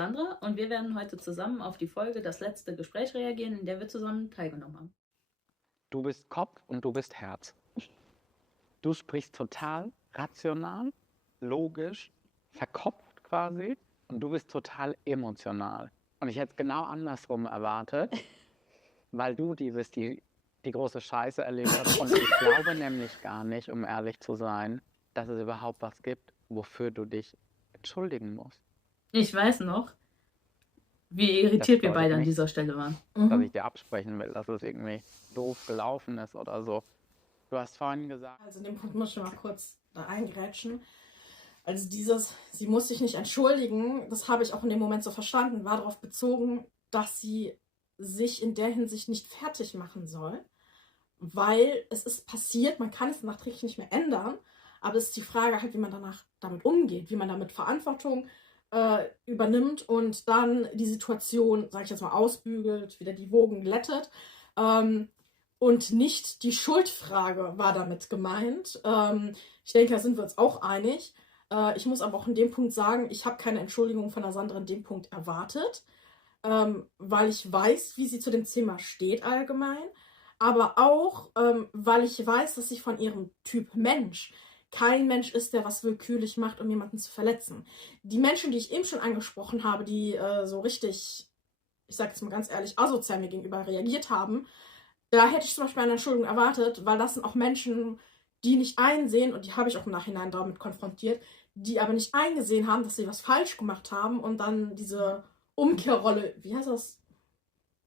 Sandra und wir werden heute zusammen auf die Folge Das letzte Gespräch reagieren, in der wir zusammen teilgenommen haben. Du bist Kopf und du bist Herz. Du sprichst total rational, logisch, verkopft quasi und du bist total emotional. Und ich hätte es genau andersrum erwartet, weil du die bist, die große Scheiße erlebt hat. Und ich glaube nämlich gar nicht, um ehrlich zu sein, dass es überhaupt was gibt, wofür du dich entschuldigen musst. Ich weiß noch, wie irritiert wir beide an dieser Stelle waren. Dass ich dir absprechen will, dass es irgendwie doof gelaufen ist oder so. Du hast vorhin gesagt... Also in dem Punkt muss ich mal kurz da eingrätschen. Also sie muss sich nicht entschuldigen, das habe ich auch in dem Moment so verstanden, war darauf bezogen, dass sie sich in der Hinsicht nicht fertig machen soll, weil es ist passiert, man kann es nachträglich nicht mehr ändern, aber es ist die Frage halt, wie man danach damit umgeht, wie man damit Verantwortung übernimmt und dann die Situation, sage ich jetzt mal, ausbügelt, wieder die Wogen glättet. Und nicht die Schuldfrage war damit gemeint. Ich denke, da sind wir uns auch einig. Ich muss aber auch in dem Punkt sagen, ich habe keine Entschuldigung von der Sandra in dem Punkt erwartet, weil ich weiß, wie sie zu dem Thema steht allgemein, aber auch, weil ich weiß, dass sie von ihrem Typ Mensch kein Mensch ist, der was willkürlich macht, um jemanden zu verletzen. Die Menschen, die ich eben schon angesprochen habe, die so richtig, ich sage jetzt mal ganz ehrlich, asozial mir gegenüber reagiert haben, da hätte ich zum Beispiel eine Entschuldigung erwartet, weil das sind auch Menschen, die nicht einsehen, und die habe ich auch im Nachhinein damit konfrontiert, die aber nicht eingesehen haben, dass sie was falsch gemacht haben und dann diese Umkehrrolle, wie heißt das?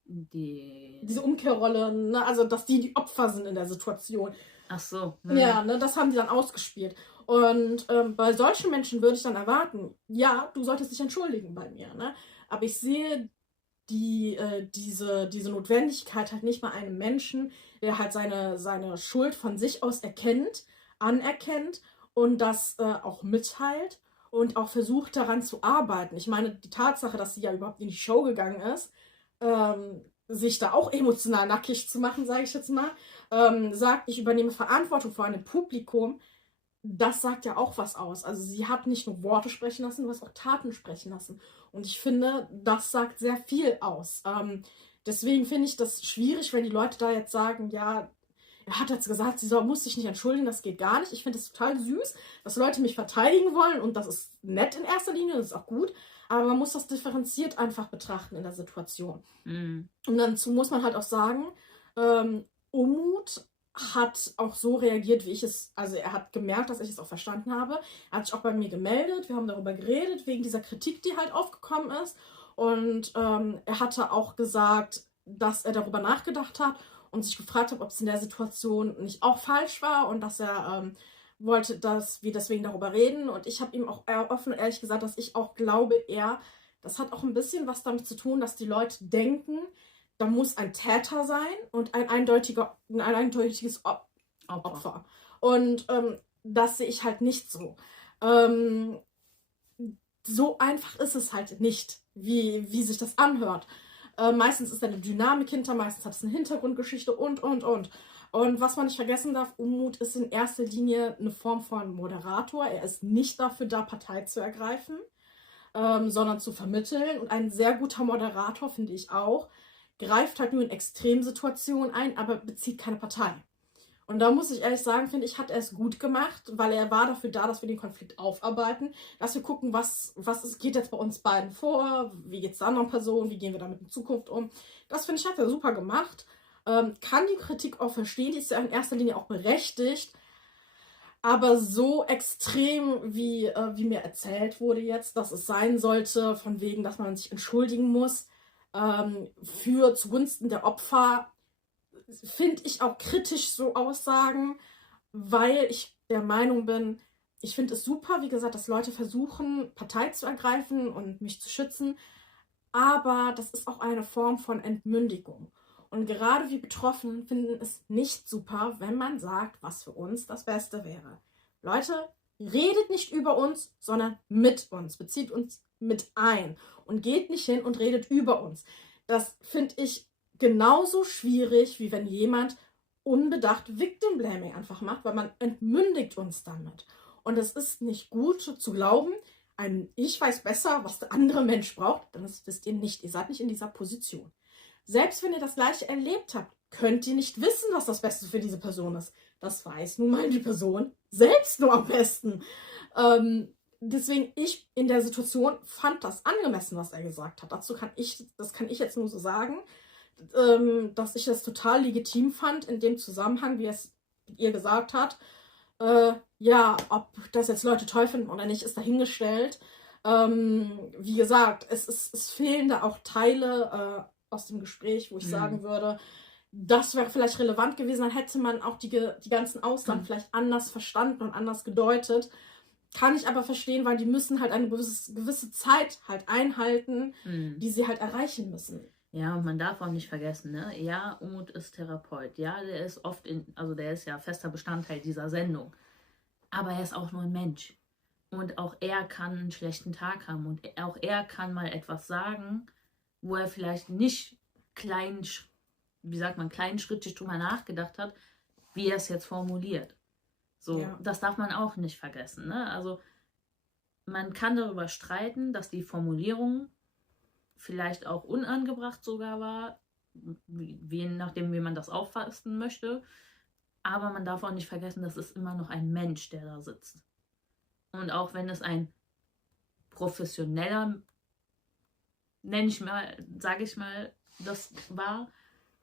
Diese Umkehrrolle, ne? Also dass die Opfer sind in der Situation. Ach so. Ja, ne, das haben die dann ausgespielt. Und bei solchen Menschen würde ich dann erwarten, ja, du solltest dich entschuldigen bei mir, ne? Aber ich sehe diese Notwendigkeit halt nicht mal einem Menschen, der halt seine Schuld von sich aus anerkennt und das auch mitteilt und auch versucht daran zu arbeiten. Ich meine, die Tatsache, dass sie ja überhaupt in die Show gegangen ist, sich da auch emotional nackig zu machen, sage ich jetzt mal, sagt, ich übernehme Verantwortung vor einem Publikum, das sagt ja auch was aus. Also sie hat nicht nur Worte sprechen lassen, was auch Taten sprechen lassen. Und ich finde, das sagt sehr viel aus. Deswegen finde ich das schwierig, wenn die Leute da jetzt sagen, ja, er hat jetzt gesagt, muss sich nicht entschuldigen, das geht gar nicht. Ich finde es total süß, dass Leute mich verteidigen wollen und das ist nett in erster Linie, das ist auch gut. Aber man muss das differenziert einfach betrachten in der Situation. Und dazu muss man halt auch sagen, Umut hat auch so reagiert, wie ich es, also er hat gemerkt, dass ich es auch verstanden habe. Er hat sich auch bei mir gemeldet, wir haben darüber geredet, wegen dieser Kritik, die halt aufgekommen ist. Und er hatte auch gesagt, dass er darüber nachgedacht hat und sich gefragt hat, ob es in der Situation nicht auch falsch war und dass er wollte, dass wir deswegen darüber reden. Und ich habe ihm auch offen und ehrlich gesagt, dass ich auch glaube, das hat auch ein bisschen was damit zu tun, dass die Leute denken, da muss ein Täter sein und ein eindeutiges Opfer. Und das sehe ich halt nicht so. So einfach ist es halt nicht, wie sich das anhört. Meistens ist da eine Dynamik hinter, meistens hat es eine Hintergrundgeschichte und. Und was man nicht vergessen darf, Umut ist in erster Linie eine Form von Moderator. Er ist nicht dafür da, Partei zu ergreifen, sondern zu vermitteln. Und ein sehr guter Moderator, finde ich auch, greift halt nur in Extremsituationen ein, aber bezieht keine Partei. Und da muss ich ehrlich sagen, finde ich, hat er es gut gemacht, weil er war dafür da, dass wir den Konflikt aufarbeiten, dass wir gucken, geht jetzt bei uns beiden vor, wie geht es der anderen Person, wie gehen wir damit in Zukunft um. Das, finde ich, hat er super gemacht. Kann die Kritik auch verstehen, die ist ja in erster Linie auch berechtigt, aber so extrem, wie mir erzählt wurde jetzt, dass es sein sollte, von wegen, dass man sich entschuldigen muss, zugunsten der Opfer, finde ich auch kritisch so Aussagen, weil ich der Meinung bin, ich finde es super, wie gesagt, dass Leute versuchen, Partei zu ergreifen und mich zu schützen, aber das ist auch eine Form von Entmündigung. Und gerade wir Betroffenen finden es nicht super, wenn man sagt, was für uns das Beste wäre. Leute, redet nicht über uns, sondern mit uns, bezieht uns mit ein und geht nicht hin und redet über uns. Das finde ich genauso schwierig, wie wenn jemand unbedacht Victim Blaming einfach macht, weil man entmündigt uns damit. Und es ist nicht gut zu glauben, Ich weiß besser, was der andere Mensch braucht, dann wisst ihr nicht. Ihr seid nicht in dieser Position. Selbst wenn ihr das Gleiche erlebt habt, könnt ihr nicht wissen, was das Beste für diese Person ist. Das weiß nun mal die Person selbst nur am besten. Deswegen, ich in der Situation fand das angemessen, was er gesagt hat. Das kann ich jetzt nur so sagen, dass ich das total legitim fand in dem Zusammenhang, wie es ihr gesagt hat. Ja, ob das jetzt Leute toll finden oder nicht, ist dahingestellt. Wie gesagt, es fehlen da auch Teile aus dem Gespräch, wo ich sagen würde, das wäre vielleicht relevant gewesen, dann hätte man auch die ganzen Aussagen vielleicht anders verstanden und anders gedeutet. Kann ich aber verstehen, weil die müssen halt eine gewisse Zeit halt einhalten, die sie halt erreichen müssen. Ja, und man darf auch nicht vergessen, ne? Ja, Umut ist Therapeut. Ja, der ist oft der ist ja fester Bestandteil dieser Sendung. Aber er ist auch nur ein Mensch. Und auch er kann einen schlechten Tag haben. Und auch er kann mal etwas sagen, wo er vielleicht nicht kleinschrittig drüber nachgedacht hat, wie er es jetzt formuliert. So, ja. Das darf man auch nicht vergessen, ne? Also, man kann darüber streiten, dass die Formulierung vielleicht auch unangebracht sogar war, je nachdem, wie man das auffassen möchte. Aber man darf auch nicht vergessen, das ist immer noch ein Mensch, der da sitzt. Und auch wenn es ein professioneller, sage ich mal, das war,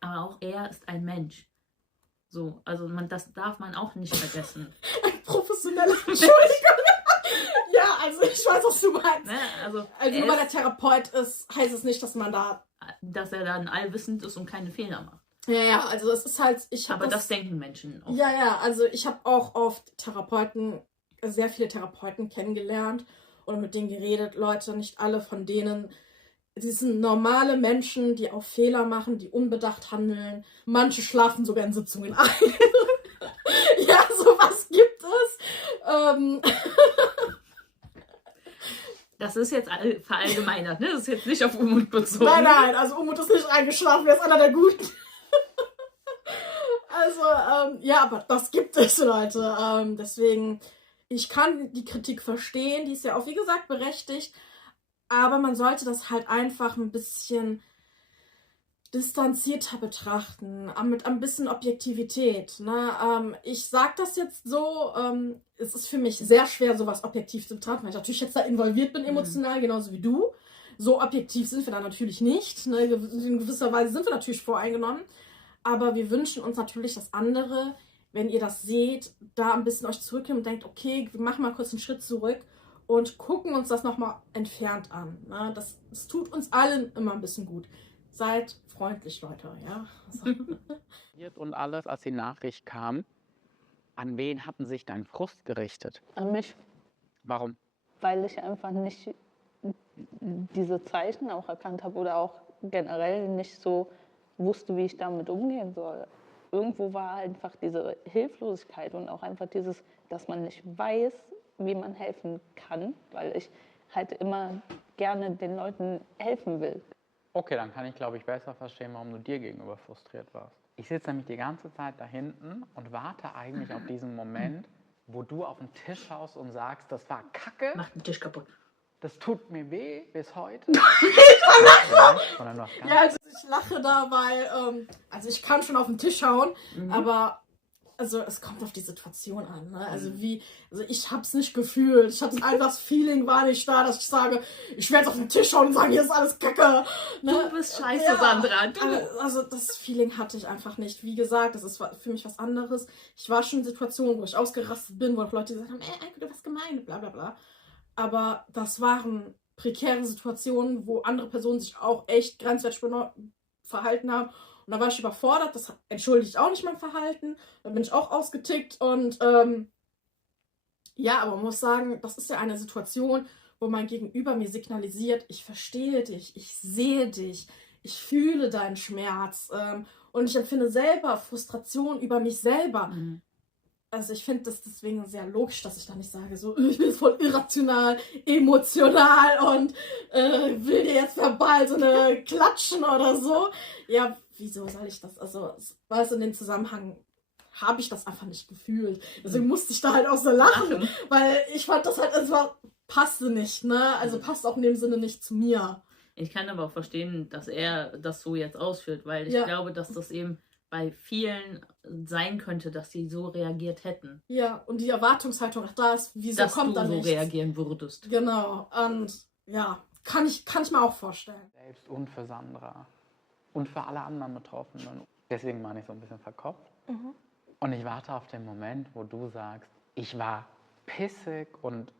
aber auch er ist ein Mensch. So, also das darf man auch nicht vergessen. Ein professioneller, Entschuldigung. Ja, also ich weiß, was du meinst. Ne? Also nur weil er Therapeut ist, heißt es nicht, dass er dann allwissend ist und keine Fehler macht. Ja, also es ist halt... Aber das denken Menschen oft. Ja, also ich habe auch oft sehr viele Therapeuten kennengelernt und mit denen geredet. Leute, nicht alle von denen, die sind normale Menschen, die auch Fehler machen, die unbedacht handeln. Manche schlafen sogar in Sitzungen ein. Ja, sowas gibt es. Das ist jetzt verallgemeinert, ne? Das ist jetzt nicht auf Umut bezogen. Nein, also Umut ist nicht eingeschlafen, er ist einer der Guten. Also, ja, aber das gibt es, Leute. Deswegen, ich kann die Kritik verstehen, die ist ja auch, wie gesagt, berechtigt. Aber man sollte das halt einfach ein bisschen distanzierter betrachten, mit ein bisschen Objektivität. Ne? Ich sage das jetzt so, es ist für mich sehr schwer, sowas objektiv zu betrachten, weil ich natürlich jetzt da involviert bin emotional, genauso wie du. So objektiv sind wir da natürlich nicht. Ne? In gewisser Weise sind wir natürlich voreingenommen. Aber wir wünschen uns natürlich das andere, wenn ihr das seht, da ein bisschen euch zurücknimmt und denkt, okay, wir machen mal kurz einen Schritt zurück und gucken uns das nochmal entfernt an. Ne? Das tut uns allen immer ein bisschen gut. Seid freundlich, Leute. Ja? Und alles, als die Nachricht kam, an wen hatten sich dein Frust gerichtet? An mich. Warum? Weil ich einfach nicht diese Zeichen auch erkannt habe oder auch generell nicht so wusste, wie ich damit umgehen soll. Irgendwo war einfach diese Hilflosigkeit und auch einfach dieses, dass man nicht weiß, wie man helfen kann, weil ich halt immer gerne den Leuten helfen will. Okay, dann kann ich, glaube ich, besser verstehen, warum du dir gegenüber frustriert warst. Ich sitze nämlich die ganze Zeit da hinten und warte eigentlich auf diesen Moment, wo du auf den Tisch schaust und sagst, das war Kacke. Mach den Tisch kaputt. Das tut mir weh bis heute. Ich lache da, weil, also ich kann schon auf den Tisch schauen, aber also es kommt auf die Situation an. Ne? Also ich hab's nicht gefühlt. Ich hatte einfach das Feeling war nicht da, dass ich sage, ich werde auf den Tisch schauen und sagen, hier ist alles Kacke. Ne? Du bist scheiße, ja, Sandra. Also das Feeling hatte ich einfach nicht. Wie gesagt, das ist für mich was anderes. Ich war schon in Situationen, wo ich ausgerastet bin, wo auch Leute gesagt haben, ey, du bist gemein, bla bla bla. Aber das waren prekäre Situationen, wo andere Personen sich auch echt grenzwertig verhalten haben. Und da war ich überfordert, das entschuldigt auch nicht mein Verhalten. Da bin ich auch ausgetickt. Und ja, aber man muss sagen, das ist ja eine Situation, wo mein Gegenüber mir signalisiert, ich verstehe dich, ich sehe dich, ich fühle deinen Schmerz. Und ich empfinde selber Frustration über mich selber. Also ich finde das deswegen sehr logisch, dass ich da nicht sage, so, ich bin voll irrational, emotional und will dir jetzt verbal so eine klatschen oder so. Ja, wieso soll ich das? Also, weißt du, in dem Zusammenhang habe ich das einfach nicht gefühlt. Deswegen musste ich da halt auch so lachen, weil ich fand das halt, es passte nicht, ne? Also passt auch in dem Sinne nicht zu mir. Ich kann aber auch verstehen, dass er das so jetzt ausführt, weil ich glaube, dass das eben bei vielen sein könnte, dass sie so reagiert hätten. Ja, und die Erwartungshaltung auch da ist, wieso dass kommt du da so nichts? reagieren würdest. Genau, und ja, kann ich mir auch vorstellen. Selbst und für Sandra und für alle anderen Betroffenen. Deswegen meine ich so ein bisschen verkopft. Und ich warte auf den Moment, wo du sagst, ich war pissig und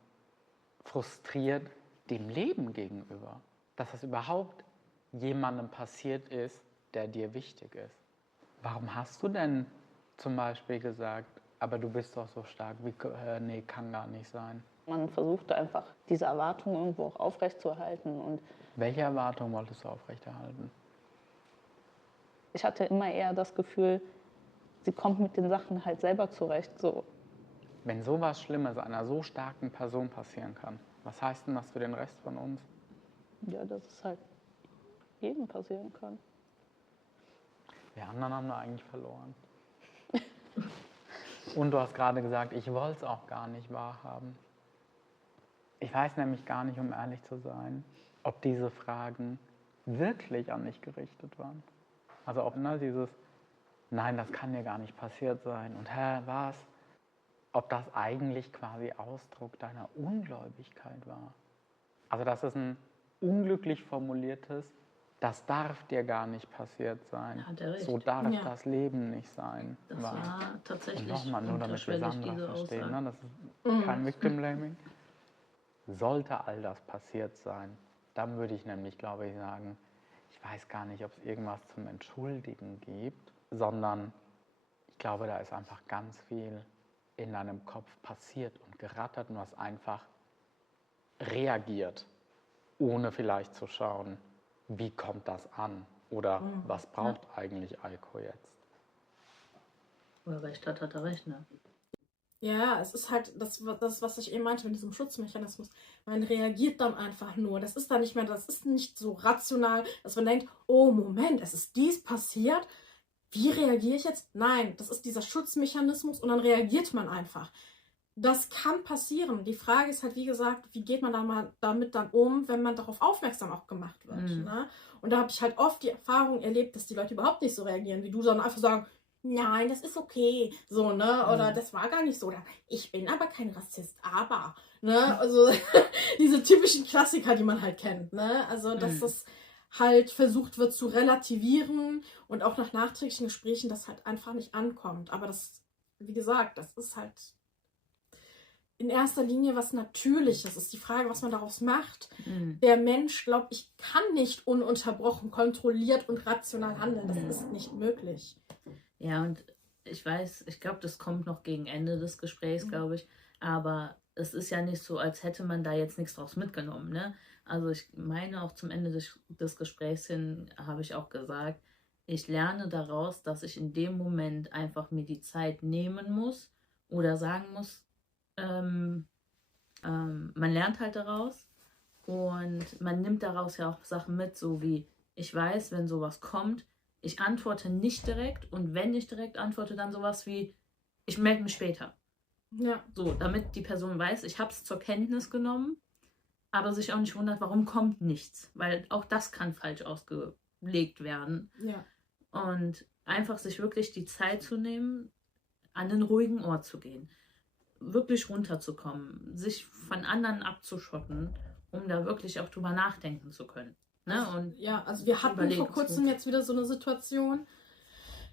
frustriert dem Leben gegenüber. Dass es überhaupt jemandem passiert ist, der dir wichtig ist. Warum hast du denn zum Beispiel gesagt, aber du bist doch so stark, nee, kann gar nicht sein? Man versuchte einfach, diese Erwartung irgendwo auch aufrechtzuerhalten. Und welche Erwartung wolltest du aufrechterhalten? ich hatte immer eher das Gefühl, sie kommt mit den Sachen halt selber zurecht. So. Wenn sowas Schlimmes einer so starken Person passieren kann, was heißt denn das für den Rest von uns? Ja, dass es halt jedem passieren kann. Wir anderen haben da eigentlich verloren. Und du hast gerade gesagt, ich wollte es auch gar nicht wahrhaben. Ich weiß nämlich gar nicht, um ehrlich zu sein, ob diese Fragen wirklich an mich gerichtet waren. Also ob dieses, nein, das kann dir gar nicht passiert sein und was? Ob das eigentlich quasi Ausdruck deiner Ungläubigkeit war. Also das ist ein unglücklich formuliertes, das darf dir gar nicht passiert sein. Hat er recht. So darf das Leben nicht sein. Das war tatsächlich und nochmal, nur damit wir Sandra diese verstehen, Aussage. ne? Das ist kein Victim Blaming. Sollte all das passiert sein, dann würde ich nämlich, glaube ich, sagen, ich weiß gar nicht, ob es irgendwas zum Entschuldigen gibt, sondern ich glaube, da ist einfach ganz viel in deinem Kopf passiert und gerattert und du hast einfach reagiert, ohne vielleicht zu schauen, wie kommt das an oder was braucht eigentlich Aiko jetzt. Wo er recht hat, hat er recht, ne? Ja, es ist halt das, was ich eben meinte mit diesem Schutzmechanismus. Man reagiert dann einfach nur. Das ist dann nicht mehr, das ist nicht so rational, dass man denkt, oh Moment, es ist dies passiert. Wie reagiere ich jetzt? Nein, das ist dieser Schutzmechanismus und dann reagiert man einfach. Das kann passieren. Die Frage ist halt, wie gesagt, wie geht man damit dann um, wenn man darauf aufmerksam auch gemacht wird. Ne? Und da habe ich halt oft die Erfahrung erlebt, dass die Leute überhaupt nicht so reagieren wie du, sondern einfach sagen, nein, das ist okay, so, ne, oder das war gar nicht so, oder ich bin aber kein Rassist, aber, ne, also diese typischen Klassiker, die man halt kennt, ne, also dass das halt versucht wird zu relativieren und auch nach nachträglichen Gesprächen das halt einfach nicht ankommt, aber das, wie gesagt, das ist halt in erster Linie was Natürliches, ist die Frage, was man daraus macht. Der Mensch, glaube ich, kann nicht ununterbrochen, kontrolliert und rational handeln, das ist nicht möglich. Ja, und ich weiß, ich glaube, das kommt noch gegen Ende des Gesprächs, glaube ich. Aber es ist ja nicht so, als hätte man da jetzt nichts draus mitgenommen, ne? Also ich meine auch zum Ende des Gesprächs hin, habe ich auch gesagt, ich lerne daraus, dass ich in dem Moment einfach mir die Zeit nehmen muss oder sagen muss, man lernt halt daraus und man nimmt daraus ja auch Sachen mit, so wie, ich weiß, wenn sowas kommt, ich antworte nicht direkt und wenn ich direkt antworte, dann sowas wie, ich melde mich später. Ja. So, damit die Person weiß, ich habe es zur Kenntnis genommen, aber sich auch nicht wundert, warum kommt nichts. Weil auch das kann falsch ausgelegt werden. Ja. Und einfach sich wirklich die Zeit zu nehmen, an den ruhigen Ort zu gehen. Wirklich runterzukommen, sich von anderen abzuschotten, um da wirklich auch drüber nachdenken zu können. Ne? Und ja, also wir hatten vor kurzem Überlegungsgut. jetzt wieder so eine Situation,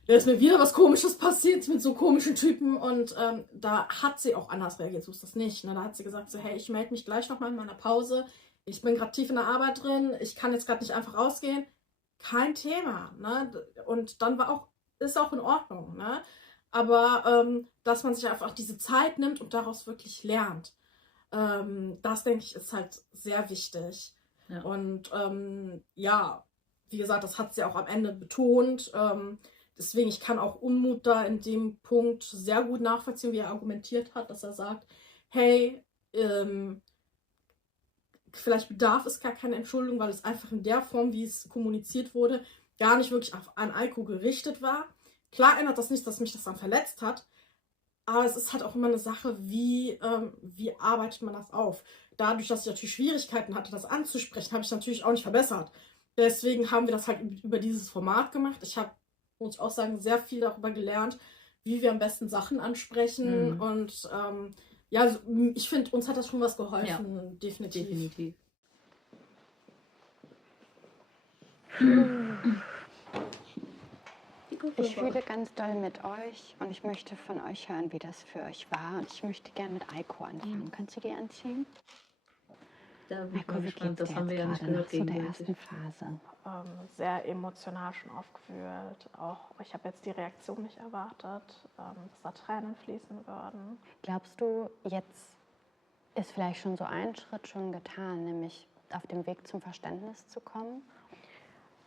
da ist mir wieder was Komisches passiert mit so komischen Typen und da hat sie auch anders reagiert, so ist das nicht. Ne? Da hat sie gesagt, so, hey, ich melde mich gleich nochmal in meiner Pause, ich bin gerade tief in der Arbeit drin, ich kann jetzt gerade nicht einfach rausgehen. Kein Thema. Ne? Und dann ist auch in Ordnung. Ne? Aber dass man sich einfach diese Zeit nimmt und daraus wirklich lernt, das denke ich ist halt sehr wichtig. Ja. Und ja, wie gesagt, das hat sie auch am Ende betont. Deswegen, ich kann auch Unmut da in dem Punkt sehr gut nachvollziehen, wie er argumentiert hat, dass er sagt, hey, vielleicht bedarf es gar keine Entschuldigung, weil es einfach in der Form, wie es kommuniziert wurde, gar nicht wirklich an Aiko gerichtet war. Klar ändert das nicht, dass mich das dann verletzt hat, aber es ist halt auch immer eine Sache, wie arbeitet man das auf. Dadurch, dass ich natürlich Schwierigkeiten hatte, das anzusprechen, habe ich natürlich auch nicht verbessert. Deswegen haben wir das halt über dieses Format gemacht. Ich habe, muss ich auch sagen, sehr viel darüber gelernt, wie wir am besten Sachen ansprechen. Und ja, also, ich finde, uns hat das schon was geholfen, definitiv. Definitiv. Ich fühle ganz doll mit euch und ich möchte von euch hören, wie das für euch war. Und ich möchte gerne mit Eiko anfangen. Kannst du die erzählen? Da bin ich Eiko, mal wie gespannt, geht's das dir haben wir ja jetzt nicht gerade gehört nach so der gegenseitig. ersten Phase? Sehr emotional schon aufgewühlt. Auch ich habe jetzt die Reaktion nicht erwartet, dass da Tränen fließen würden. Glaubst du, jetzt ist vielleicht schon so ein Schritt schon getan, nämlich auf dem Weg zum Verständnis zu kommen?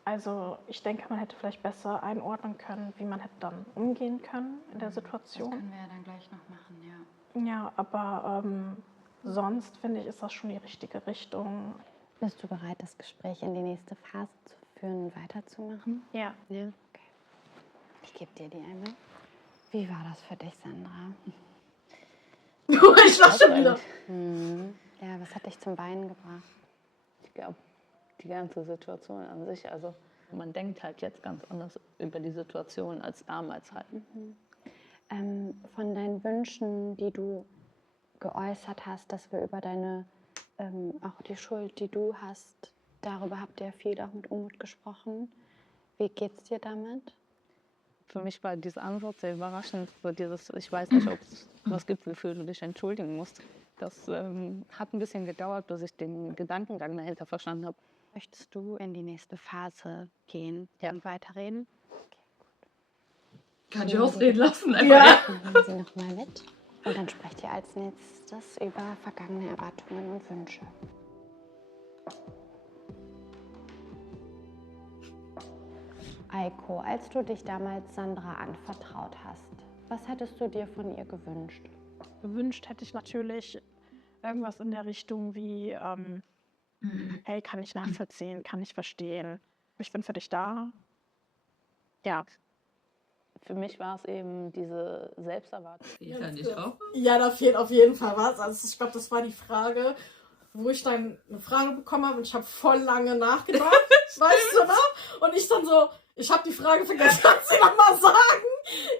Also ich denke, man hätte vielleicht besser einordnen können, wie man hätte dann umgehen können in der Das Situation. können wir ja dann gleich noch machen, ja. Ja, aber sonst finde ich, ist das schon die richtige Richtung. Bist du bereit, das Gespräch in die nächste Phase zu führen und weiterzumachen? Ja. Ja, okay. Ich gebe dir die einmal. Wie war das für dich, Sandra? Ich lach schon wieder. Ja, was hat dich zum Weinen gebracht? Ich glaube, die ganze Situation an sich, also man denkt halt jetzt ganz anders über die Situation als damals halt. Von deinen Wünschen, die du geäußert hast, dass wir über deine, auch die Schuld, die du hast, darüber habt ihr viel auch mit Umut gesprochen. Wie geht's dir damit? Für mich war diese Antwort sehr überraschend. So dieses, ich weiß nicht, ob es was gibt, wofür du dich entschuldigen musst. Das hat ein bisschen gedauert, bis ich den Gedankengang dahinter verstanden habe. Möchtest du in die nächste Phase gehen und weiterreden? Kann ich ausreden lassen? Ja. Dann nehmen Sie noch mal mit. Und dann sprecht ihr als nächstes über vergangene Erwartungen und Wünsche. Eiko, als du dich damals Sandra anvertraut hast, was hättest du dir von ihr gewünscht? Gewünscht hätte ich natürlich irgendwas in der Richtung wie, hey, kann ich nachvollziehen, kann ich verstehen. Ich bin für dich da. Ja. Für mich war es eben diese Selbsterwartung. Ich kann nicht auch. Ja, da fehlt auf jeden Fall was. Also ich glaube, das war die Frage, wo ich dann eine Frage bekommen habe und ich habe voll lange nachgedacht, weißt du, ne? Und ich dann so, ich habe die Frage vergessen, kannst du noch mal sagen?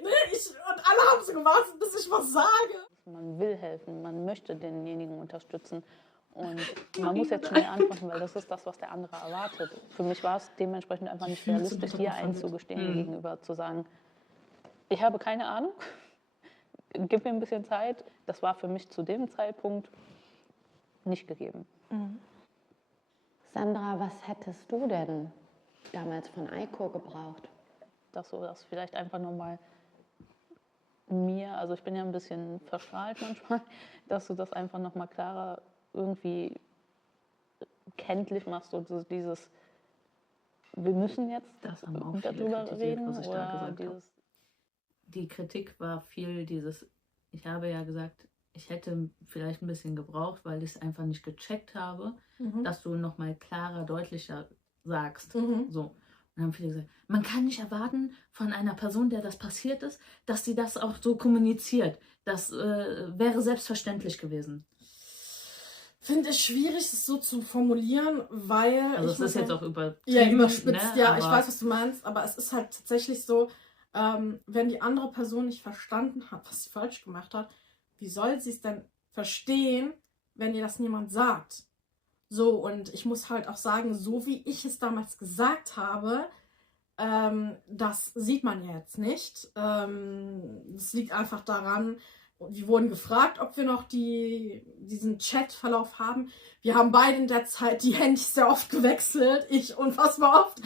Ne? Und alle haben so gewartet, bis ich was sage. Man will helfen, man möchte denjenigen unterstützen. Und man muss jetzt schnell antworten, weil das ist das, was der andere erwartet. Für mich war es dementsprechend einfach nicht realistisch, dir einzugestehen gegenüber, zu sagen, ich habe keine Ahnung, gib mir ein bisschen Zeit. Das war für mich zu dem Zeitpunkt nicht gegeben. Sandra, was hättest du denn damals von Eiko gebraucht? Dass du das vielleicht einfach nochmal mir, also ich bin ja ein bisschen verstrahlt manchmal, dass du das einfach nochmal klarer irgendwie kenntlich machst und dieses, wir müssen jetzt Das haben auch viele darüber kritisiert, reden was ich da oder gesagt habe. dieses. Die Kritik war viel dieses, ich habe ja gesagt, ich hätte vielleicht ein bisschen gebraucht, weil ich es einfach nicht gecheckt habe, dass du nochmal klarer, deutlicher sagst. So. Und dann haben viele gesagt, man kann nicht erwarten von einer Person, der das passiert ist, dass sie das auch so kommuniziert. Das wäre selbstverständlich gewesen. Finde ich schwierig, es so zu formulieren, weil... Also ich es ist muss jetzt sagen- auch übertrieben. Ja, überspitzt, ne? ja, ich Aber weiß, was du meinst, aber es ist halt tatsächlich so, wenn die andere Person nicht verstanden hat, was sie falsch gemacht hat, wie soll sie es denn verstehen, wenn ihr das niemand sagt? So, und ich muss halt auch sagen, so wie ich es damals gesagt habe, das sieht man ja jetzt nicht. Es liegt einfach daran, wir wurden gefragt, ob wir noch diesen Chatverlauf haben. Wir haben beide in der Zeit die Handys sehr oft gewechselt, ich unfassbar oft.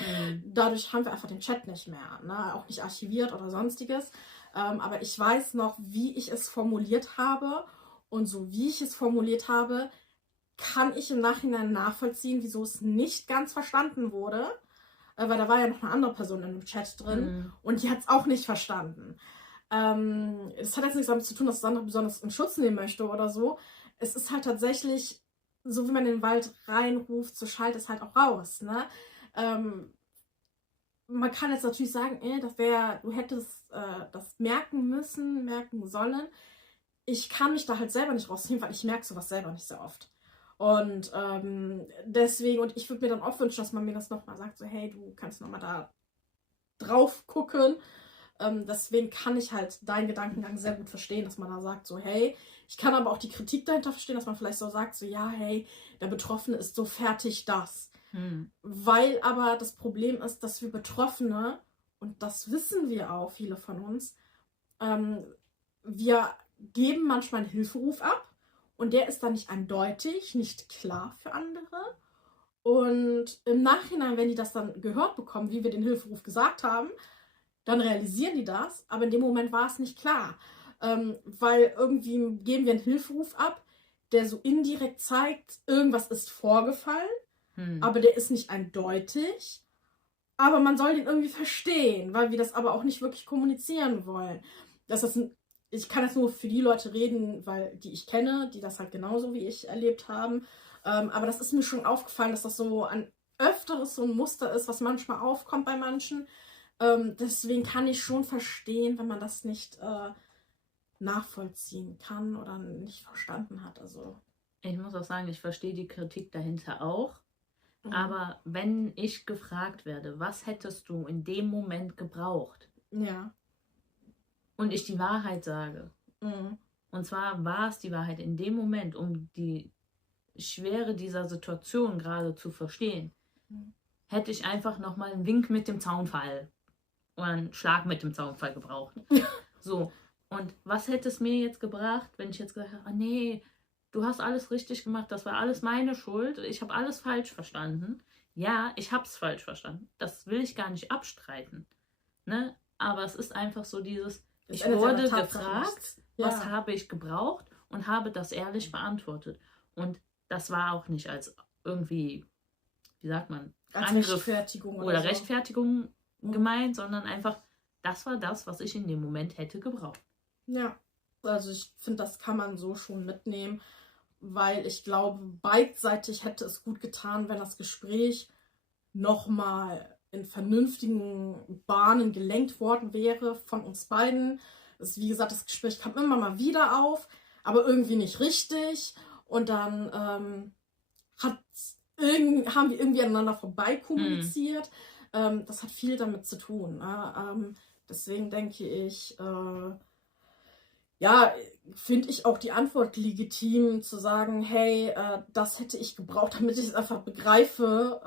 Dadurch haben wir einfach den Chat nicht mehr, ne? Auch nicht archiviert oder sonstiges. Aber ich weiß noch, wie ich es formuliert habe. Und so wie ich es formuliert habe, kann ich im Nachhinein nachvollziehen, wieso es nicht ganz verstanden wurde. Weil da war ja noch eine andere Person in dem Chat drin und die hat es auch nicht verstanden. Es hat jetzt nichts damit zu tun, dass Sandra besonders in Schutz nehmen möchte oder so. Es ist halt tatsächlich, so wie man in den Wald reinruft, so schallt es halt auch raus. Ne? man kann jetzt natürlich sagen, du hättest das merken müssen, merken sollen. Ich kann mich da halt selber nicht rausnehmen, weil ich merke sowas selber nicht sehr oft. Und deswegen, und ich würde mir dann auch wünschen, dass man mir das nochmal sagt, so hey, du kannst nochmal da drauf gucken. Deswegen kann ich halt deinen Gedankengang sehr gut verstehen, dass man da sagt, so hey, ich kann aber auch die Kritik dahinter verstehen, dass man vielleicht so sagt, so ja, hey, der Betroffene ist so fertig, das. Weil aber das Problem ist, dass wir Betroffene, und das wissen wir auch, viele von uns, wir geben manchmal einen Hilferuf ab und der ist dann nicht eindeutig, nicht klar für andere. Und im Nachhinein, wenn die das dann gehört bekommen, wie wir den Hilferuf gesagt haben, dann realisieren die das, aber in dem Moment war es nicht klar. Weil irgendwie geben wir einen Hilferuf ab, der so indirekt zeigt, irgendwas ist vorgefallen, aber der ist nicht eindeutig. Aber man soll den irgendwie verstehen, weil wir das aber auch nicht wirklich kommunizieren wollen. Ich kann jetzt nur für die Leute reden, die ich kenne, die das halt genauso wie ich erlebt haben. Aber das ist mir schon aufgefallen, dass das so ein öfteres so ein Muster ist, was manchmal aufkommt bei manchen. Deswegen kann ich schon verstehen, wenn man das nicht nachvollziehen kann oder nicht verstanden hat. Also. Ich muss auch sagen, ich verstehe die Kritik dahinter auch. Aber wenn ich gefragt werde, was hättest du in dem Moment gebraucht? Ja. Und ich die Wahrheit sage. Und zwar war es die Wahrheit in dem Moment, um die Schwere dieser Situation gerade zu verstehen, hätte ich einfach nochmal einen Wink mit dem Zaunpfahl oder einen Schlag mit dem Zaunpfahl gebraucht. So. Und was hätte es mir jetzt gebracht, wenn ich jetzt gesagt habe, nee, du hast alles richtig gemacht, das war alles meine Schuld, ich habe alles falsch verstanden. Ja, ich habe es falsch verstanden. Das will ich gar nicht abstreiten. Ne? Aber es ist einfach so dieses, ich wurde gefragt, was habe ich gebraucht und habe das ehrlich beantwortet. Und das war auch nicht als irgendwie, wie sagt man, als Angriff Rechtfertigung oder so. Rechtfertigung gemeint, sondern einfach, das war das, was ich in dem Moment hätte gebraucht. Ja, also ich finde, das kann man so schon mitnehmen, weil ich glaube, beidseitig hätte es gut getan, wenn das Gespräch nochmal in vernünftigen Bahnen gelenkt worden wäre von uns beiden. Wie gesagt, das Gespräch kam immer mal wieder auf, aber irgendwie nicht richtig. Und dann haben wir irgendwie aneinander vorbei kommuniziert. Das hat viel damit zu tun. Ne? Deswegen denke ich, finde ich auch die Antwort legitim, zu sagen, hey, das hätte ich gebraucht, damit ich es einfach begreife.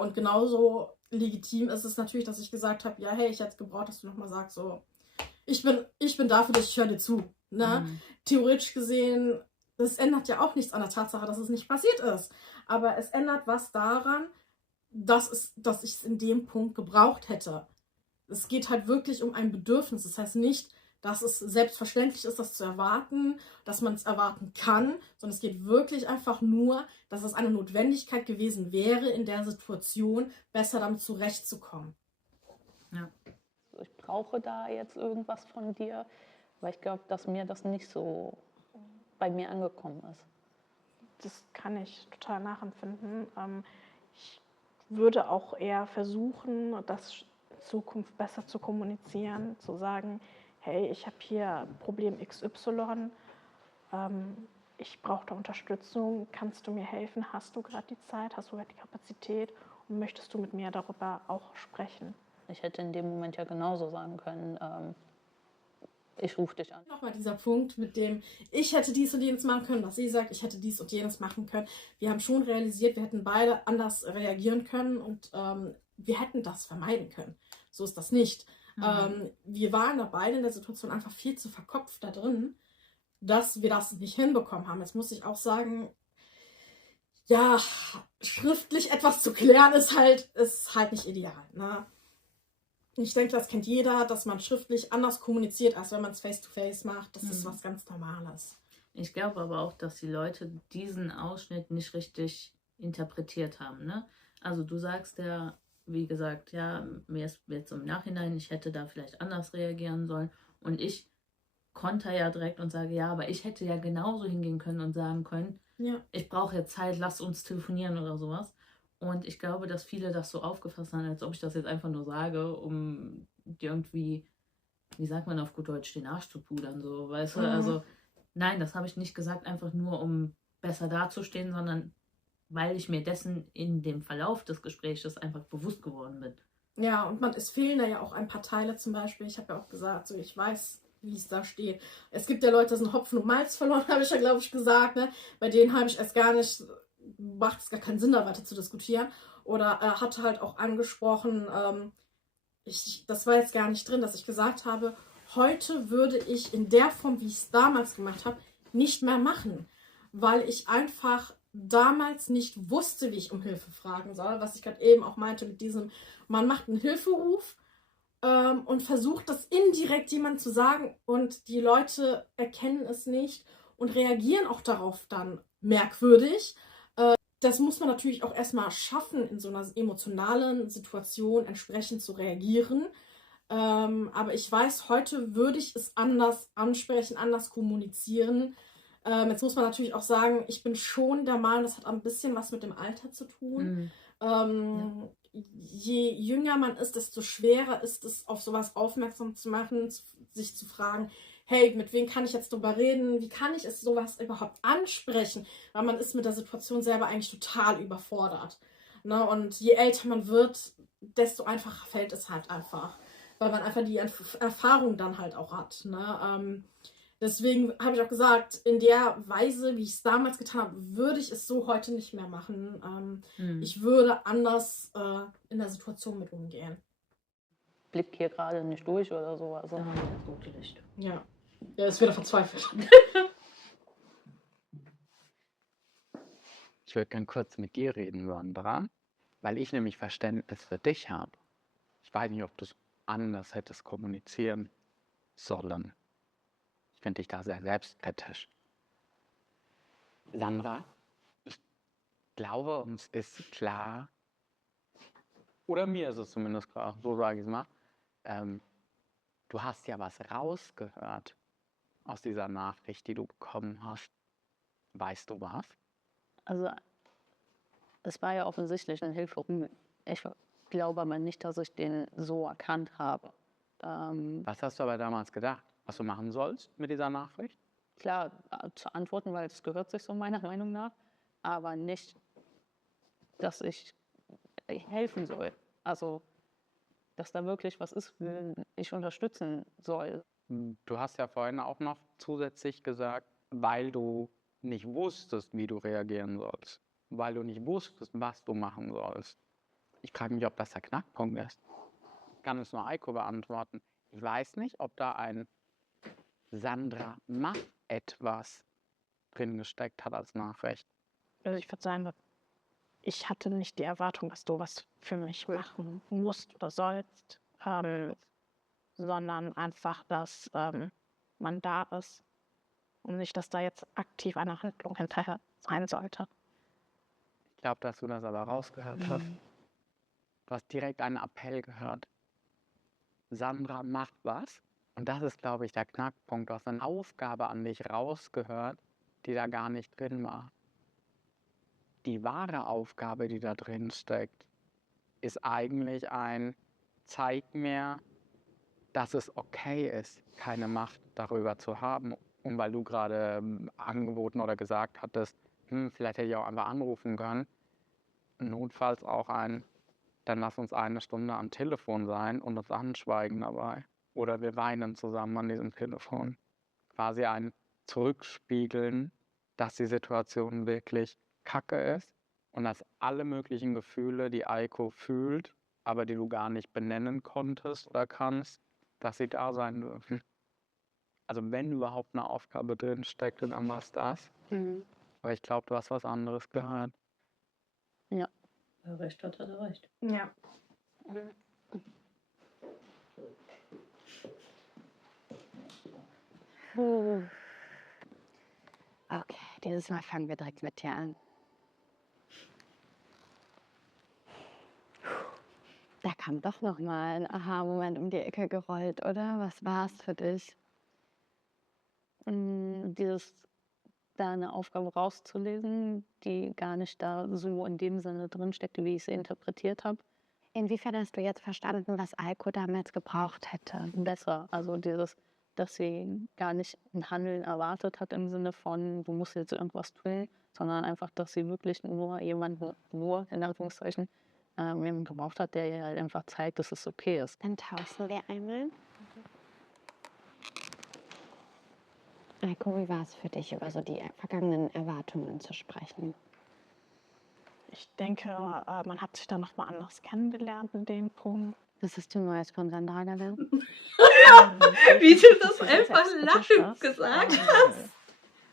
Und genauso legitim ist es natürlich, dass ich gesagt habe, ja, hey, ich hätte es gebraucht, dass du nochmal sagst, so, ich bin da für dich, ich höre dir zu. Ne? Theoretisch gesehen, das ändert ja auch nichts an der Tatsache, dass es nicht passiert ist. Aber es ändert was daran, dass ich es in dem Punkt gebraucht hätte. Es geht halt wirklich um ein Bedürfnis. Das heißt nicht, dass es selbstverständlich ist, das zu erwarten, dass man es erwarten kann, sondern es geht wirklich einfach nur, dass es eine Notwendigkeit gewesen wäre, in der Situation besser damit zurechtzukommen. Ja. Ich brauche da jetzt irgendwas von dir, weil ich glaube, dass mir das nicht so bei mir angekommen ist. Das kann ich total nachempfinden. Ich würde auch eher versuchen, das in Zukunft besser zu kommunizieren, zu sagen, hey, ich habe hier Problem XY, ich brauche da Unterstützung, kannst du mir helfen, hast du gerade die Zeit, hast du gerade die Kapazität und möchtest du mit mir darüber auch sprechen? Ich hätte in dem Moment ja genauso sagen können, ich rufe dich an. Nochmal dieser Punkt mit dem, ich hätte dies und jenes machen können, was sie sagt, ich hätte dies und jenes machen können. Wir haben schon realisiert, wir hätten beide anders reagieren können und wir hätten das vermeiden können. So ist das nicht. Wir waren da beide in der Situation einfach viel zu verkopft da drin, dass wir das nicht hinbekommen haben. Jetzt muss ich auch sagen, ja, schriftlich etwas zu klären ist halt nicht ideal. Ne? Ich denke, das kennt jeder, dass man schriftlich anders kommuniziert, als wenn man es face-to-face macht. Das ist was ganz Normales. Ich glaube aber auch, dass die Leute diesen Ausschnitt nicht richtig interpretiert haben. Ne? Also du sagst ja, wie gesagt, ja, mir ist jetzt im Nachhinein, ich hätte da vielleicht anders reagieren sollen. Und ich konter ja direkt und sage, ja, aber ich hätte ja genauso hingehen können und sagen können, ja, ich brauche jetzt Zeit, lass uns telefonieren oder sowas. Und ich glaube, dass viele das so aufgefasst haben, als ob ich das jetzt einfach nur sage, um dir irgendwie, wie sagt man auf gut Deutsch, den Arsch zu pudern, so, weißt du? Also, nein, das habe ich nicht gesagt, einfach nur, um besser dazustehen, sondern weil ich mir dessen in dem Verlauf des Gesprächs einfach bewusst geworden bin. Ja, und es fehlen da ja auch ein paar Teile zum Beispiel. Ich habe ja auch gesagt, so ich weiß, wie es da steht. Es gibt ja Leute, die sind Hopfen und Malz verloren, habe ich ja, glaube ich, gesagt. Ne? Bei denen habe ich erst gar nicht, macht es gar keinen Sinn, da weiter zu diskutieren. Oder er hatte halt auch angesprochen, das war jetzt gar nicht drin, dass ich gesagt habe, heute würde ich in der Form, wie ich es damals gemacht habe, nicht mehr machen. Weil ich einfach damals nicht wusste, wie ich um Hilfe fragen soll. Was ich gerade eben auch meinte mit diesem, man macht einen Hilferuf und versucht das indirekt jemand zu sagen und die Leute erkennen es nicht und reagieren auch darauf dann merkwürdig. Das muss man natürlich auch erstmal schaffen, in so einer emotionalen Situation entsprechend zu reagieren. Aber ich weiß, heute würde ich es anders ansprechen, anders kommunizieren. Jetzt muss man natürlich auch sagen, ich bin schon der Meinung, das hat ein bisschen was mit dem Alter zu tun. Je jünger man ist, desto schwerer ist es, auf sowas aufmerksam zu machen, sich zu fragen, hey, mit wem kann ich jetzt drüber reden? Wie kann ich es sowas überhaupt ansprechen? Weil man ist mit der Situation selber eigentlich total überfordert. Ne? Und je älter man wird, desto einfacher fällt es halt einfach. Weil man einfach die Erfahrung dann halt auch hat. Ne? Deswegen habe ich auch gesagt, in der Weise, wie ich es damals getan habe, würde ich es so heute nicht mehr machen. Ich würde anders in der Situation mit umgehen. Blickt hier gerade nicht durch oder so. Also. Da haben wir das gute Licht. Ja, er ist wieder verzweifelt. Ich würde gern kurz mit dir reden, Sandra, weil ich nämlich Verständnis für dich habe. Ich weiß nicht, ob du es anders hättest kommunizieren sollen. Ich finde dich da sehr selbstkritisch. Sandra, ich glaube, uns ist klar, oder mir ist es zumindest klar, so sage ich es mal, du hast ja was rausgehört aus dieser Nachricht, die du bekommen hast. Weißt du was? Also, es war ja offensichtlich ein Hilferuf. Ich glaube aber nicht, dass ich den so erkannt habe. Was hast du aber damals gedacht, was du machen sollst mit dieser Nachricht? Klar, zu antworten, weil es gehört sich so meiner Meinung nach, aber nicht, dass ich helfen soll. Also, dass da wirklich was ist, wo ich unterstützen soll. Du hast ja vorhin auch noch zusätzlich gesagt, weil du nicht wusstest, wie du reagieren sollst. Weil du nicht wusstest, was du machen sollst. Ich frage mich, ob das der Knackpunkt ist. Ich kann es nur Eiko beantworten. Ich weiß nicht, ob da ein Sandra macht etwas drin gesteckt hat als Nachricht. Also ich würde sagen, ich hatte nicht die Erwartung, dass du was für mich machen musst oder sollst, sondern einfach, dass man da ist und nicht, dass da jetzt aktiv eine Handlung hinterher sein sollte. Ich glaube, dass du das aber rausgehört hast. Du hast direkt einen Appell gehört. Sandra macht was. Und das ist, glaube ich, der Knackpunkt. Du hast eine Aufgabe an dich rausgehört, die da gar nicht drin war. Die wahre Aufgabe, die da drin steckt, ist eigentlich ein Zeig mir, dass es okay ist, keine Macht darüber zu haben. Und weil du gerade angeboten oder gesagt hattest, vielleicht hätte ich auch einfach anrufen können, notfalls auch dann lass uns eine Stunde am Telefon sein und uns anschweigen dabei. Oder wir weinen zusammen an diesem Telefon. Quasi ein Zurückspiegeln, dass die Situation wirklich kacke ist und dass alle möglichen Gefühle, die Eiko fühlt, aber die du gar nicht benennen konntest oder kannst, dass sie da sein dürfen. Also wenn überhaupt eine Aufgabe drin steckt, dann war es das. Aber ich glaube, du hast was anderes gehört. Ja. Wer recht hat, hat er recht. Ja. Okay, dieses Mal fangen wir direkt mit dir an. Da kam doch noch mal ein Aha-Moment um die Ecke gerollt, oder? Was war es für dich? da eine Aufgabe rauszulesen, die gar nicht da so in dem Sinne drinsteckte, wie ich sie interpretiert habe. Inwiefern hast du jetzt verstanden, was Aiko damals gebraucht hätte? Besser. Also dieses, dass sie gar nicht ein Handeln erwartet hat im Sinne von, du musst jetzt irgendwas tun, sondern einfach, dass sie wirklich nur jemanden, nur in Anführungszeichen, jemanden gebraucht hat, der ihr halt einfach zeigt, dass es okay ist. Dann tauschen wir einmal. Aiko, wie war es für dich, über so die vergangenen Erwartungen zu sprechen? Ich denke, man hat sich da nochmal anders kennengelernt in dem Punkt. Was hast du Neues von Sandra gelernt? Wie du das Sehr einfach selbstkritisch lachend ist, gesagt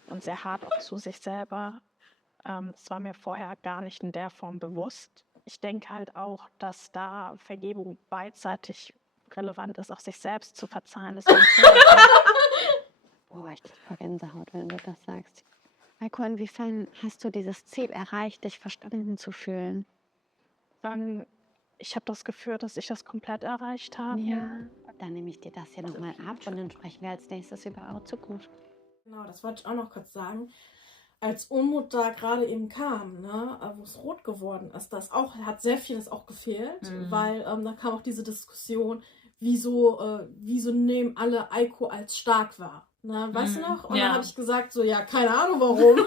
und sehr hart auch zu sich selber. Das war mir vorher gar nicht in der Form bewusst. Ich denke halt auch, dass da Vergebung beidseitig relevant ist, auch sich selbst zu verzeihen. Deswegen Boah, ich krieg voll Gänsehaut, wenn du das sagst. Aiko, inwiefern hast du dieses Ziel erreicht, dich verstanden zu fühlen? ich habe das Gefühl, dass ich das komplett erreicht habe. Dann nehme ich dir das hier nochmal ab und dann sprechen wir als nächstes über eure Zukunft. Genau, das wollte ich auch noch kurz sagen. Als Unmut da gerade eben kam, ne, wo es rot geworden ist, hat sehr vieles auch gefehlt, weil da kam auch diese Diskussion, wieso nehmen alle Aiko als stark wahr. Ne, weißt du noch? Und dann habe ich gesagt, so, ja, keine Ahnung warum.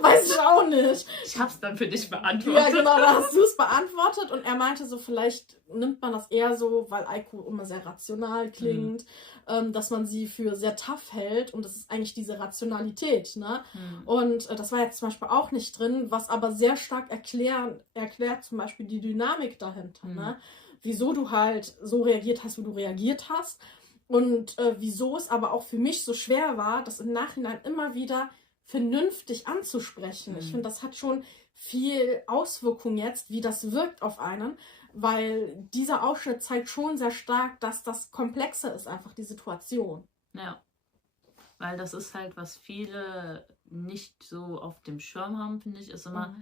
Weiß ich auch nicht. Ich hab's dann für dich beantwortet. Ja, genau, da hast du es beantwortet. Und er meinte so, vielleicht nimmt man das eher so, weil Aiko immer sehr rational klingt, dass man sie für sehr tough hält. Und das ist eigentlich diese Rationalität. Ne? Und das war jetzt zum Beispiel auch nicht drin, was aber sehr stark erklärt zum Beispiel die Dynamik dahinter. Ne? Wieso du halt so reagiert hast, wie du reagiert hast. Und wieso es aber auch für mich so schwer war, das im Nachhinein immer wieder vernünftig anzusprechen. Ich finde, das hat schon viel Auswirkung jetzt, wie das wirkt auf einen, weil dieser Ausschnitt zeigt schon sehr stark, dass das komplexer ist, einfach die Situation. Ja, weil das ist halt, was viele nicht so auf dem Schirm haben, finde ich, ist immer,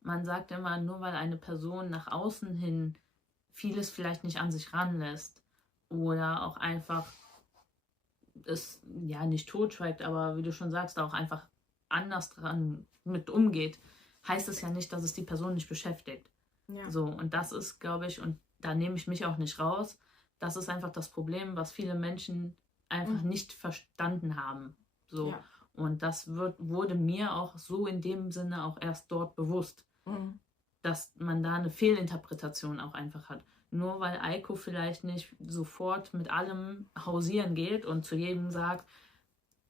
man sagt immer, nur weil eine Person nach außen hin vieles vielleicht nicht an sich ranlässt oder auch einfach es ja nicht totschweigt, aber wie du schon sagst, auch einfach anders dran mit umgeht, heißt es ja nicht, dass es die Person nicht beschäftigt. Ja. So, und das ist, glaube ich, und da nehme ich mich auch nicht raus, das ist einfach das Problem, was viele Menschen einfach nicht verstanden haben. So. Ja. Und das wurde mir auch so in dem Sinne auch erst dort bewusst, dass man da eine Fehlinterpretation auch einfach hat. Nur weil Aiko vielleicht nicht sofort mit allem hausieren geht und zu jedem sagt,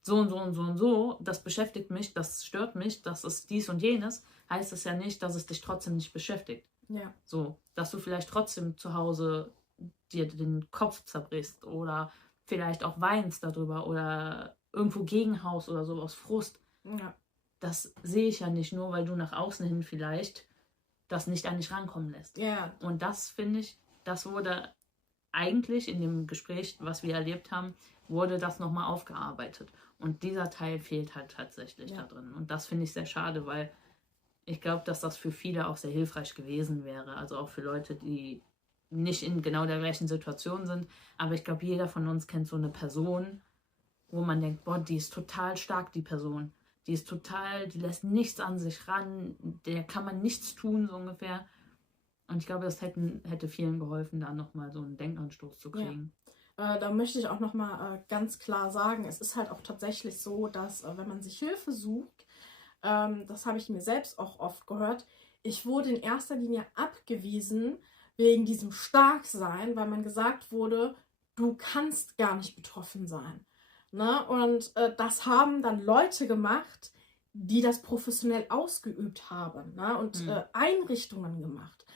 so und so und so und so, das beschäftigt mich, das stört mich, das ist dies und jenes, heißt es ja nicht, dass es dich trotzdem nicht beschäftigt. Ja. So, dass du vielleicht trotzdem zu Hause dir den Kopf zerbrichst oder vielleicht auch weinst darüber oder irgendwo gegenhaust oder so aus Frust. Ja. Das sehe ich ja nicht nur, weil du nach außen hin vielleicht das nicht an dich rankommen lässt. Ja. Und das, finde ich, das wurde eigentlich in dem Gespräch, was wir erlebt haben, wurde das nochmal aufgearbeitet. Und dieser Teil fehlt halt tatsächlich da drin. Und das finde ich sehr schade, weil ich glaube, dass das für viele auch sehr hilfreich gewesen wäre. Also auch für Leute, die nicht in genau der gleichen Situation sind. Aber ich glaube, jeder von uns kennt so eine Person, wo man denkt, boah, die ist total stark, die Person. Die die lässt nichts an sich ran, der kann man nichts tun, so ungefähr. Und ich glaube, das hätte vielen geholfen, da nochmal so einen Denkanstoß zu kriegen. Ja. Da möchte ich auch nochmal ganz klar sagen, es ist halt auch tatsächlich so, dass wenn man sich Hilfe sucht, das habe ich mir selbst auch oft gehört, ich wurde in erster Linie abgewiesen wegen diesem Starksein, weil man gesagt wurde, du kannst gar nicht betroffen sein. Ne? Und das haben dann Leute gemacht, die das professionell ausgeübt haben, ne? Und Einrichtungen gemacht.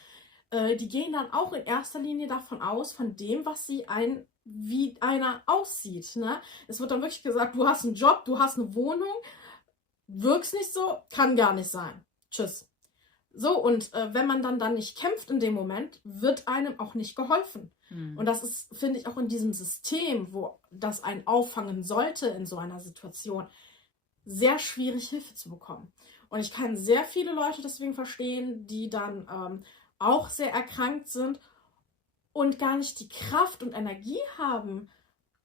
Die gehen dann auch in erster Linie davon aus, von dem, was wie einer aussieht. Ne? Es wird dann wirklich gesagt, du hast einen Job, du hast eine Wohnung, wirkst nicht so, kann gar nicht sein. Tschüss. So, und wenn man dann nicht kämpft in dem Moment, wird einem auch nicht geholfen. Und das ist, finde ich, auch in diesem System, wo das einen auffangen sollte in so einer Situation, sehr schwierig, Hilfe zu bekommen. Und ich kann sehr viele Leute deswegen verstehen, die dann auch sehr erkrankt sind und gar nicht die Kraft und Energie haben,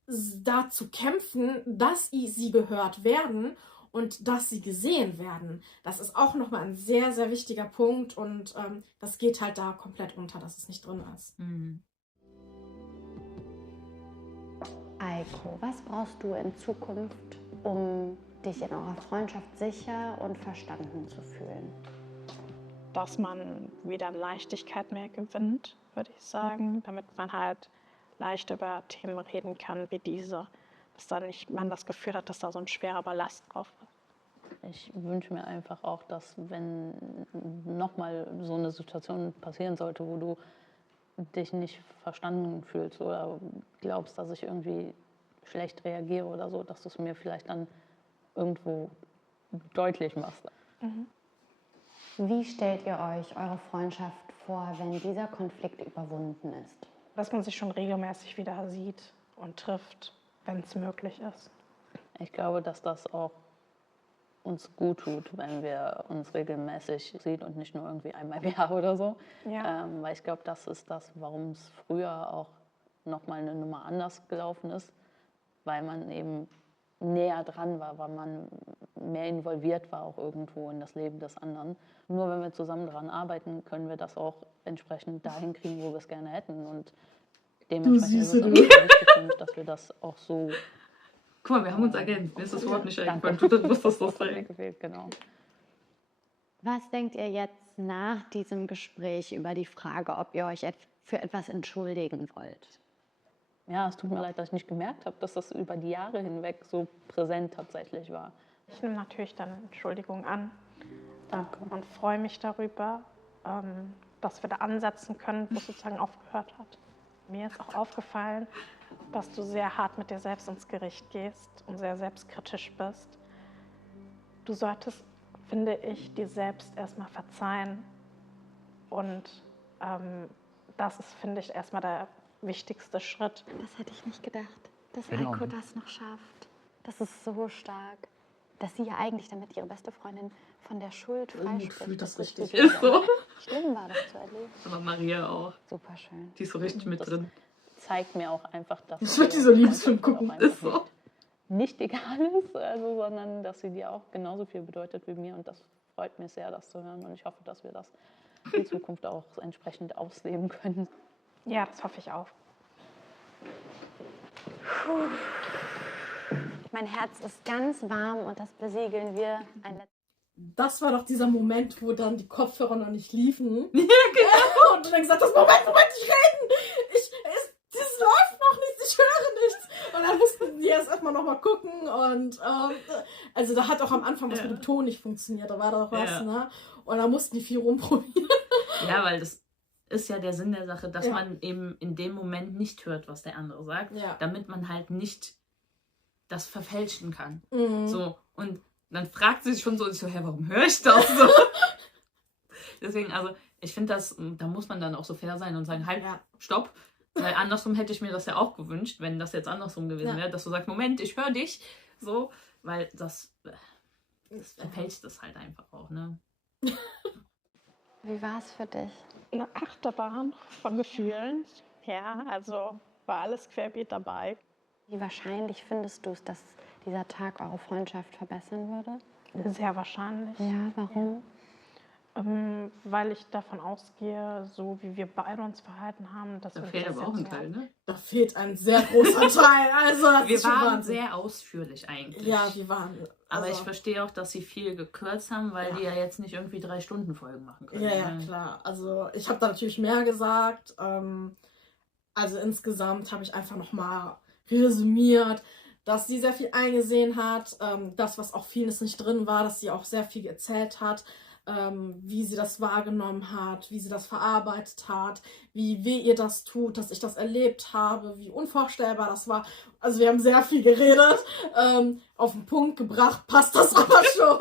da zu kämpfen, dass sie gehört werden und dass sie gesehen werden. Das ist auch nochmal ein sehr, sehr wichtiger Punkt und das geht halt da komplett unter, dass es nicht drin ist. Mhm. Eiko, was brauchst du in Zukunft, um dich in eurer Freundschaft sicher und verstanden zu fühlen? Dass man wieder an Leichtigkeit mehr gewinnt, würde ich sagen, damit man halt leicht über Themen reden kann wie diese. Dass dann nicht man das Gefühl hat, dass da so ein schwerer Ballast drauf ist. Ich wünsche mir einfach auch, dass wenn nochmal so eine Situation passieren sollte, wo du dich nicht verstanden fühlst oder glaubst, dass ich irgendwie schlecht reagiere oder so, dass du es mir vielleicht dann irgendwo deutlich machst. Wie stellt ihr euch eure Freundschaft vor, wenn dieser Konflikt überwunden ist? Dass man sich schon regelmäßig wieder sieht und trifft, wenn es möglich ist. Ich glaube, dass das auch uns gut tut, wenn wir uns regelmäßig sehen und nicht nur irgendwie einmal im Jahr oder so. Ja. Weil ich glaube, das ist das, warum es früher auch nochmal eine Nummer anders gelaufen ist, weil man eben näher dran war, weil man mehr involviert war auch irgendwo in das Leben des anderen. Nur wenn wir zusammen daran arbeiten, können wir das auch entsprechend dahin kriegen, wo wir es gerne hätten. Und dementsprechend ist es auch wichtig für mich, dass wir das auch so... Guck mal, wir haben uns ergänzt. Mir ist das Wort nicht Danke. eingefallen. Du wusstest das Mir sein. gefehlt, genau. Was denkt ihr jetzt nach diesem Gespräch über die Frage, ob ihr euch für etwas entschuldigen wollt? Ja, es tut mir leid, dass ich nicht gemerkt habe, dass das über die Jahre hinweg so präsent tatsächlich war. Ich nehme natürlich dann Entschuldigung an. Danke. Und freue mich darüber, dass wir da ansetzen können, wo es sozusagen aufgehört hat. Mir ist auch aufgefallen, dass du sehr hart mit dir selbst ins Gericht gehst und sehr selbstkritisch bist. Du solltest, finde ich, dir selbst erstmal verzeihen. Und das ist, finde ich, erstmal der wichtigste Schritt. Das hätte ich nicht gedacht, dass Genau. Eiko das noch schafft. Das ist so stark. Dass sie ja eigentlich damit ihre beste Freundin von der Schuld freispricht. fühlt das ist richtig. super Ist so. schlimm war das zu erleben. Aber Maria auch. Super schön. Die ist so richtig mit Das drin. zeigt mir auch einfach, dass Ich würd dir die so liebst Freundschaft schon gucken, auch einfach ist so. nicht egal ist, also, sondern dass sie dir auch genauso viel bedeutet wie mir. Und das freut mich sehr, das zu hören. Und ich hoffe, dass wir das in Zukunft auch entsprechend ausleben können. Ja, das hoffe ich auch. Mein Herz ist ganz warm und das besiegeln wir ein letztes Das war doch dieser Moment, wo dann die Kopfhörer noch nicht liefen. Ja, genau. Und du dann gesagt hast, Moment, ich reden. Das läuft noch nichts, ich höre nichts. Und dann mussten die erst erstmal nochmal gucken. Und also da hat auch am Anfang was mit dem Ton nicht funktioniert. Da war doch was, Ja. ne? Und da mussten die viel rumprobieren. Ja, weil das ist ja der Sinn der Sache, dass Ja. man eben in dem Moment nicht hört, was der andere sagt, Ja. damit man halt nicht das verfälschen kann. Mhm. So, und dann fragt sie sich schon so, ich so, hä, warum höre ich das so? Deswegen, also, ich finde da muss man dann auch so fair sein und sagen, halt, Ja. stopp. Weil andersrum hätte ich mir das ja auch gewünscht, wenn das jetzt andersrum gewesen Ja. wäre, dass du sagst, Moment, ich höre dich. So, weil das verfälscht das halt einfach auch, ne? Wie war es für dich? Eine Achterbahn von Gefühlen. Ja, also war alles querbeet dabei. Wie wahrscheinlich findest du es, dass dieser Tag eure Freundschaft verbessern würde? Sehr wahrscheinlich. Ja, warum? Weil ich davon ausgehe, so wie wir beide uns verhalten haben, dass Da wir fehlt das aber auch ein jetzt Teil, ne? Da fehlt ein sehr großer Teil. Also, das Wir ist schon waren Wahnsinn. sehr ausführlich eigentlich. Ja, wir waren. Aber also, ich verstehe auch, dass sie viel gekürzt haben, weil Ja. die ja jetzt nicht irgendwie 3 Stunden Folgen machen können. Ja, ja, ne? klar. Also ich habe da natürlich mehr gesagt. Also insgesamt habe ich einfach nochmal resümiert, dass sie sehr viel eingesehen hat. Das, was auch vieles nicht drin war, dass sie auch sehr viel erzählt hat. Wie sie das wahrgenommen hat, wie sie das verarbeitet hat, wie weh ihr das tut, dass ich das erlebt habe, wie unvorstellbar das war. Also wir haben sehr viel geredet, auf den Punkt gebracht, passt das aber schon.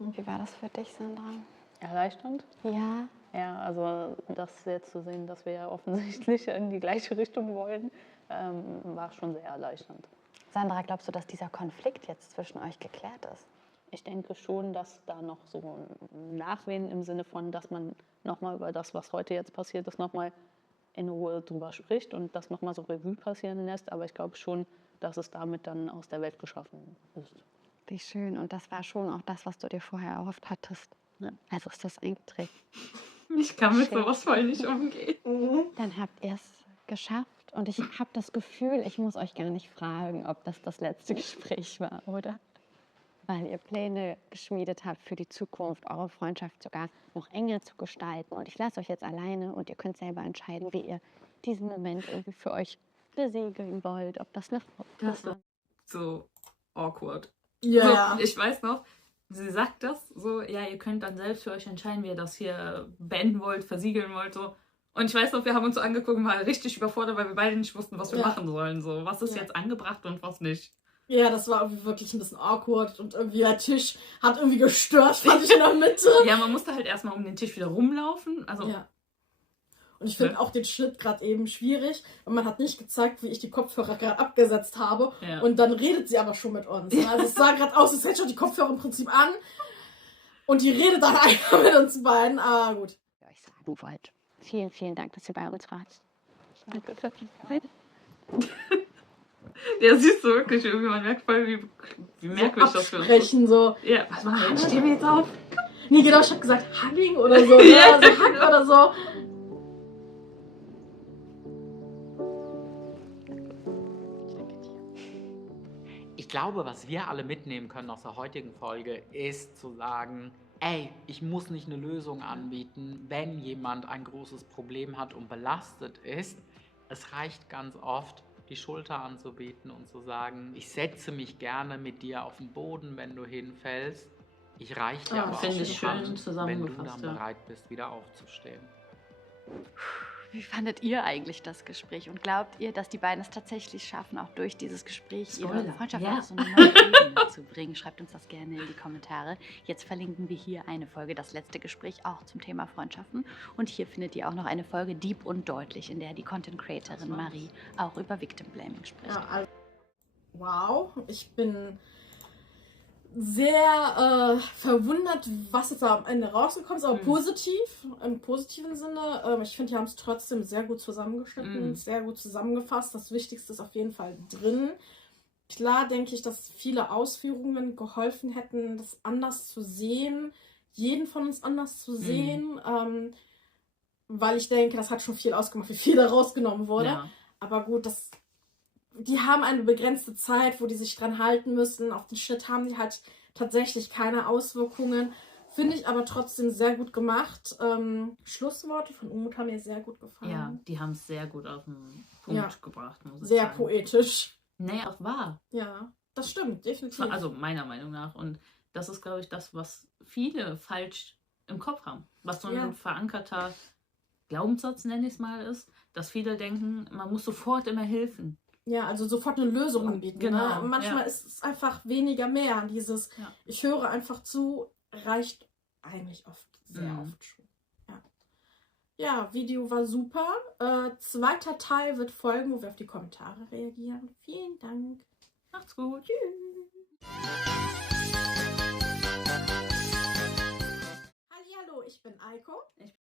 Wie war das für dich, Sandra? Erleichternd? Ja, Ja, also das jetzt zu sehen, dass wir ja offensichtlich in die gleiche Richtung wollen, war schon sehr erleichternd. Sandra, glaubst du, dass dieser Konflikt jetzt zwischen euch geklärt ist? Ich denke schon, dass da noch so ein Nachwehen im Sinne von, dass man nochmal über das, was heute jetzt passiert ist, nochmal in Ruhe drüber spricht und das nochmal so Revue passieren lässt. Aber ich glaube schon, dass es damit dann aus der Welt geschaffen ist. Wie schön. Und das war schon auch das, was du dir vorher erhofft hattest. Ja. Also ist das eingetreten. Ich kann mit Schön. sowas voll nicht umgehen. Dann habt ihr es geschafft. Und ich habe das Gefühl, ich muss euch gar nicht fragen, ob das letzte Gespräch war, oder? Weil ihr Pläne geschmiedet habt für die Zukunft, eure Freundschaft sogar noch enger zu gestalten. Und ich lasse euch jetzt alleine und ihr könnt selber entscheiden, wie ihr diesen Moment irgendwie für euch besegeln wollt. Ob das eine Das war so awkward. Ja. So, ich weiß noch, sie sagt das so, ja, ihr könnt dann selbst für euch entscheiden, wie ihr das hier beenden wollt, versiegeln wollt, so. Und ich weiß noch, wir haben uns so angeguckt und waren richtig überfordert, weil wir beide nicht wussten, was wir Ja. machen sollen, so. Was ist Ja. jetzt angebracht und was nicht. Ja, das war irgendwie wirklich ein bisschen awkward und irgendwie der Tisch hat irgendwie gestört, fand ich in der Mitte. Ja, man musste halt erstmal um den Tisch wieder rumlaufen, also... Ja. Und ich finde Ja. auch den Schnitt gerade eben schwierig, weil man hat nicht gezeigt, wie ich die Kopfhörer gerade abgesetzt habe. Ja. Und dann redet sie aber schon mit uns. Also es sah gerade aus, als hätte schon die Kopfhörer im Prinzip an. Und die redet dann einfach mit uns beiden. Aber gut. ihr euch sagen wollt. Vielen, vielen Dank, dass ihr bei uns wart. Danke. Ja, siehst du wirklich, irgendwie, man merkt voll, wie merkwürdig das für uns ist. Absprechen so. Ja, was machen wir jetzt? Stehen wir jetzt auf? Nee, genau, ich habe gesagt Hugging oder so. Ja, Ne? So Hug oder so. Ich glaube, was wir alle mitnehmen können aus der heutigen Folge, ist zu sagen, ey, ich muss nicht eine Lösung anbieten, wenn jemand ein großes Problem hat und belastet ist. Es reicht ganz oft, die Schulter anzubieten und zu sagen, ich setze mich gerne mit dir auf den Boden, wenn du hinfällst. Ich reiche dir Ah, aber auch finde die ich schön Hand, wenn du zusammengefasst, dann ja. bereit bist, wieder aufzustehen. Wie fandet ihr eigentlich das Gespräch? Und glaubt ihr, dass die beiden es tatsächlich schaffen, auch durch dieses Gespräch ihre Spoiler, Freundschaft ja. auf so eine neue Ebene zu bringen? Schreibt uns das gerne in die Kommentare. Jetzt verlinken wir hier eine Folge, das letzte Gespräch, auch zum Thema Freundschaften. Und hier findet ihr auch noch eine Folge Deep und Deutlich, in der die Content-Creatorin Marie auch über Victim Blaming spricht. Ja, also, wow, ich bin sehr verwundert, was jetzt am Ende rausgekommen ist, aber positiv, im positiven Sinne. Ich finde, die haben es trotzdem sehr gut zusammengeschnitten, sehr gut zusammengefasst. Das Wichtigste ist auf jeden Fall drin. Klar denke ich, dass viele Ausführungen geholfen hätten, das anders zu sehen, jeden von uns anders zu sehen, weil ich denke, das hat schon viel ausgemacht, wie viel da rausgenommen wurde. Ja. Aber gut, die haben eine begrenzte Zeit, wo die sich dran halten müssen. Auf den Schnitt haben die halt tatsächlich keine Auswirkungen. Finde ich aber trotzdem sehr gut gemacht. Schlussworte von Umut haben mir sehr gut gefallen. Ja, die haben es sehr gut auf den Punkt Ja. gebracht, muss ich Sehr sagen. poetisch. Nee, auch wahr. Ja, das stimmt, definitiv. Also meiner Meinung nach. Und das ist, glaube ich, das, was viele falsch im Kopf haben. Was so ein Ja. verankerter Glaubenssatz, nenne ich es mal, ist, dass viele denken, man muss sofort immer helfen. Ja, also sofort eine Lösung anbieten. Genau, Ne? Manchmal ja. ist es einfach weniger mehr. Dieses, Ja. ich höre einfach zu, reicht eigentlich oft, sehr oft schon. Ja. Ja, Video war super. Zweiter Teil wird folgen, wo wir auf die Kommentare reagieren. Vielen Dank. Macht's gut. Hallihallo, ich bin Eiko.